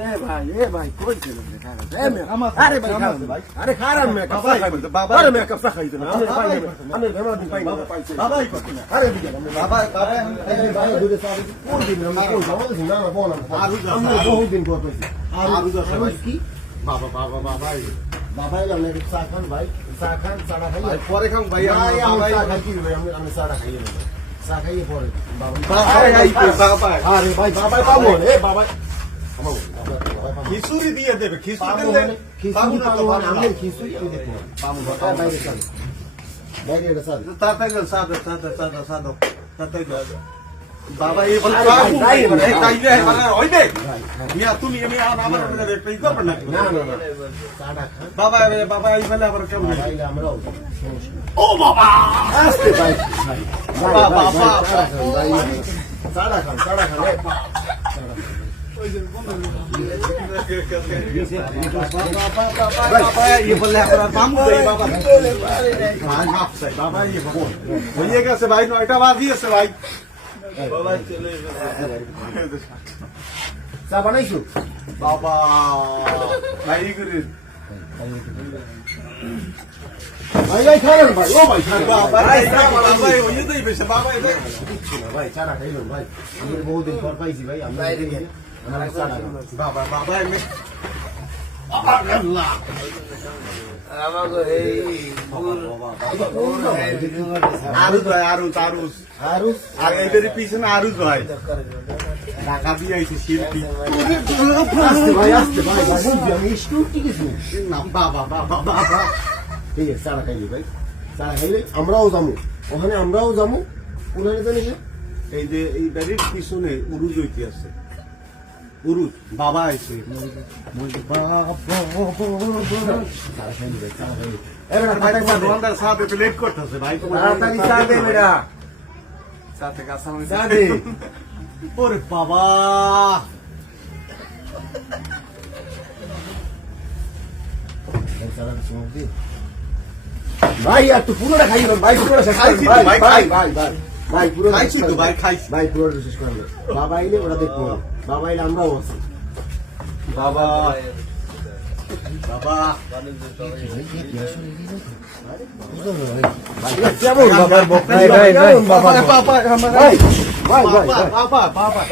এ ভাই কই ছিল রে খারাপ আরে ভাই ভাই আরে খারাপ মে কাফা খাই বাবা আরে মে কাফা খাই না আমি ভেমা দিন পাই না পাইছে বাবাই করতে না আরে দিকে বাবা এই ভাই দুটো সাথে কোন দিন আমি কোন যাবো না না বল আমি বহু দিন পর পাইছি আর কি বাবা বাবা বাবা বাবাই আমি চা খান ভাই চা খান চাড়া খাই পরে খাম ভাই আমি চা খাই কি ভাই আমি চাড়া খাই না চা খাইয়ে পরে বাবা বাবা আরে ভাই বাবা পাবো এ বাবা খিচুড়ি দিয়ে দেবে খিচুড়ি দিলে খিচুড়ি পাবো আমি খিচুড়ি আমি দেখব পাবো বাবা বাইরে চল বাইরে চল তাড়াতাড়ি সাদা সাদা সাদা সাদা তাড়াতাড়ি বাবা এই বল তাই তাইলে মানে হইবে মিয়া তুমি আমি আমার পেই করব না না না সাদা খান বাবা বাবা এই বলে আবার কেমন ভাই আমরাও ও বাবা আস্তে ভাই বাবা বাবা সাদা খান ये बोले बाबा ये भैया कैसे भाई नोएटा बाजी है भाई बाबा चले चा बनाइछु बाबा भाई गुरु भाई भाई खा लो भाई ओ भाई खा बाबा भाई ये तो ही बेस बाबा ये भाई चारा खाई लो भाई हम बहुत दिन पर पाइছি ভাই আমরা বাবা বাবা আমি আল্লাহ আমাগো এই আরুজ ভাই আরুজ আর এদের পিছনে আরুজ ভাই ঢাকা দিয়ে আইছে শিল্পী আস্তে ভাই বুঝি আমি স্টুডেন্ট কিছু না বাবা বাবা বাবা ঠিক আছে চারা খাইলি ভাই চারা খাইলে আমরাও যাবো ওখানে আমরাও যাবো ওখানে জানি এই যে এই বাড়ির পিছনে উরুজ হইতে আছে উরুজ বাবা আইছে সাথে প্লেট করতেছে ভাই সাথে ওরে বাবা ভাই আর তো পুরোটা খাই ভাই পুরোটা খাই ভাই ভাই ভাই ভাই ভাই পুরো খাইছি তো ভাই খাইছি ভাই পুরোটা শেষ করলাম বাবা আইলে ওরা দেখবো বাবা আইলে আমরাও আছি বাবা বাবা কেমন বাবা ভাই ভাই ভাই বাবা বাবা ভাই ভাই ভাই বাবা বাবা